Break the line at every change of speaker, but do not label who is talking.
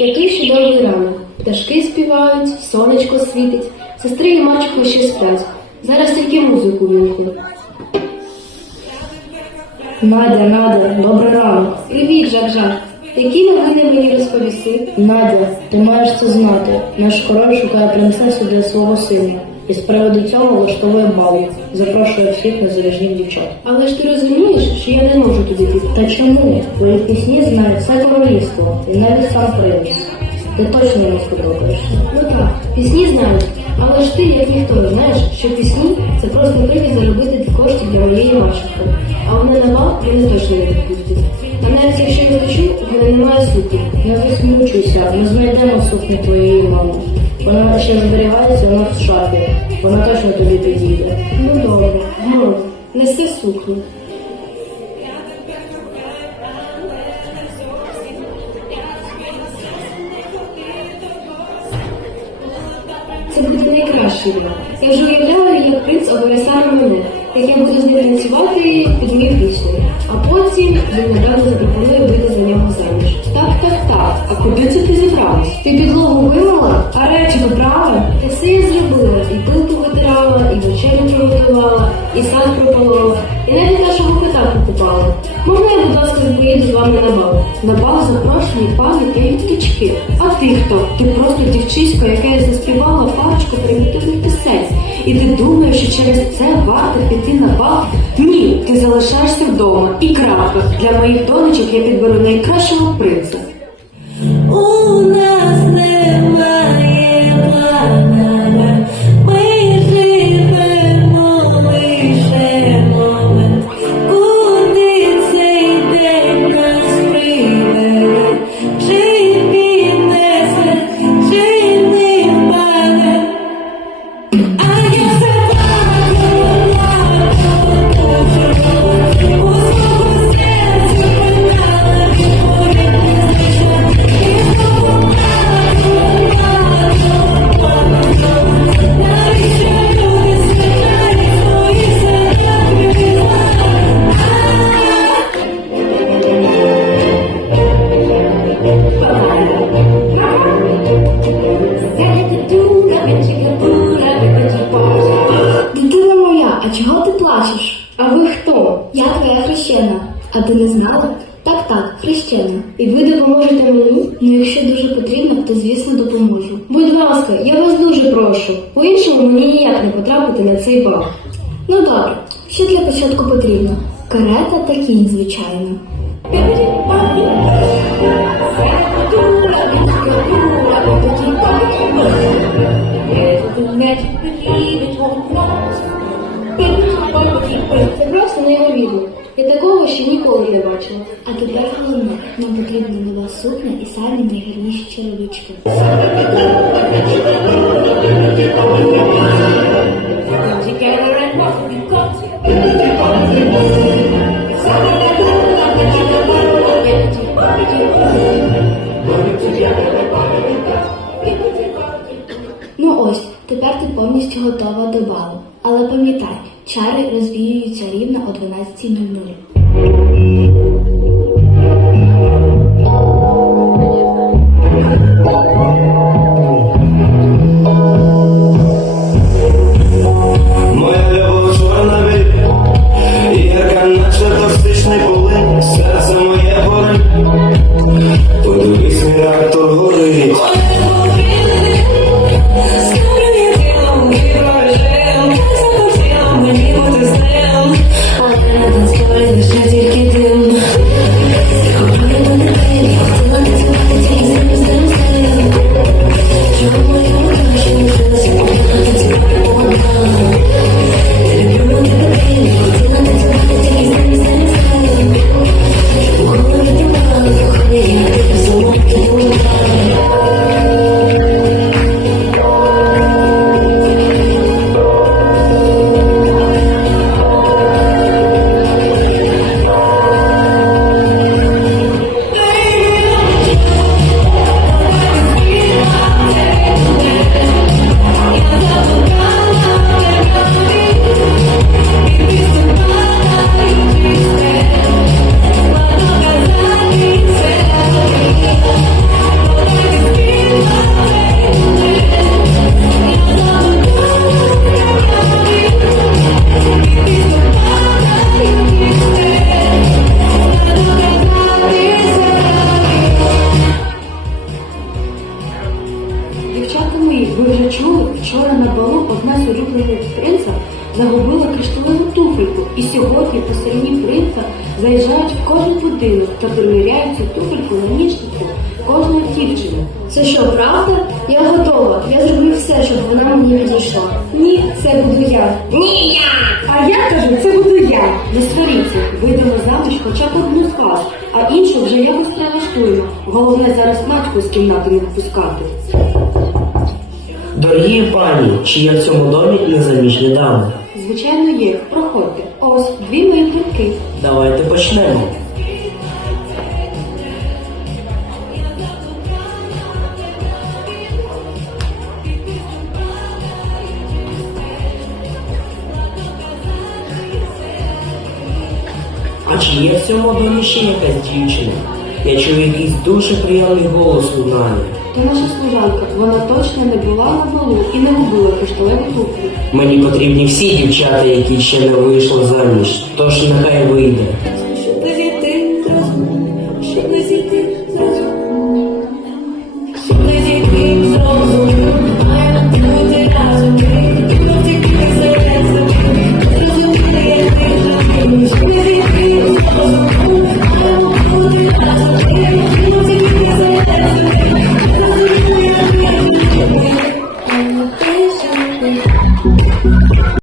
Який чудовий ранок. Пташки співають, сонечко світить, сестри і мачко ще сплять. Зараз тільки музику вімкну.
Надя, Надя, добрий ранок.
Привіт, Жак-Жак. Які новини мені розповісти?
Надя, ти маєш це знати. Наш король шукає принцесу для свого сина. І з приводу цього влаштовує бал. Запрошує всіх незалежних дівчат.
Але ж ти розумієш, що я не можу туди піти.
Та чому? Твої пісні знає все королівство, і навіть сам принц. Ти точно йому сподобаєшся.
Ну так, пісні знають, але ж ти, як ніхто, знаєш, що пісні це просто привід заробити кошти для моєї мачехи. А вона на бал мене точно не відпустить. А навіть якщо я хочу, в мене немає сукні.
Не засмучуйся, ми знайдемо сукню твоєї мами. Вона ще зберігається нас в шафі. Вона точно тобі підійде.
Ну добре, гаразд, неси сукню. Це буде найкращий. Я вже уявляю, як принц обере саме мене, як я буду з ним танцювати під мою пісню. А потім він недавно запропонує вийти за нього заміж. Так, так, так. А куди це ти зібралась? Ти підлогу вимила, а речі поправила? Та все я зробила. І пилку витирала, і вечерю приготувала, і сад прополола, і навіть нашого кота покупала. Можна я, будь ласка, поїду з вами на бал? На бал запрошені пани та птички. А ти хто? Ти просто дівчисько, яка заспівала парочку примітивних пісень. І ти думаєш, що через це варто піти на бал? Ні, ти залишаєшся вдома. І крапка. Для моїх донечок я підберу найкращого принца. Ти
не знала? Так, так, хрещена.
І ви допоможете мені?
Ну, якщо дуже потрібно, то звісно допоможу.
Будь ласка, я вас дуже прошу. По-іншому мені ніяк не потрапити на цей бал.
Ну добре, що для початку потрібно? Карета та кінь, звичайно.
Ніколи не бачила.
А тепер головне, нам потрібна нова сукня і самі найгарніші черевички. Ну ось, тепер ти повністю готова до балу. Але пам'ятай, чари розвіюються рівно о 12.00.
Thank you. Загубила кришталеву туфельку, і сьогодні по стороні принца заїжджають в кожен будинок та приміряють цю туфельку на ніжнику кожної дівчини.
Це що, правда? Я готова. Я зроблю все, щоб вона мені підійшла.
Ні, це буду я. Ні, я! А я кажу, це буду я. Не сваріться, вийдемо заміж хоча б одну з вас, а іншу вже якось прилаштуємо. Головне зараз начку з кімнати не випускати.
Дорогі пані, чи є в цьому домі незаміжні дами?
Звичайно, є. Проходьте. Ось дві мої квитки.
Давайте почнемо. А чи є в цьому домі ще якась дівчина? Я чую якийсь дуже приємний голос у неї.
То наша служанка, вона точно не була на балу і не губила кришталеву трубку.
Мені потрібні всі дівчата, які ще не вийшли заміж, тож нехай вийде.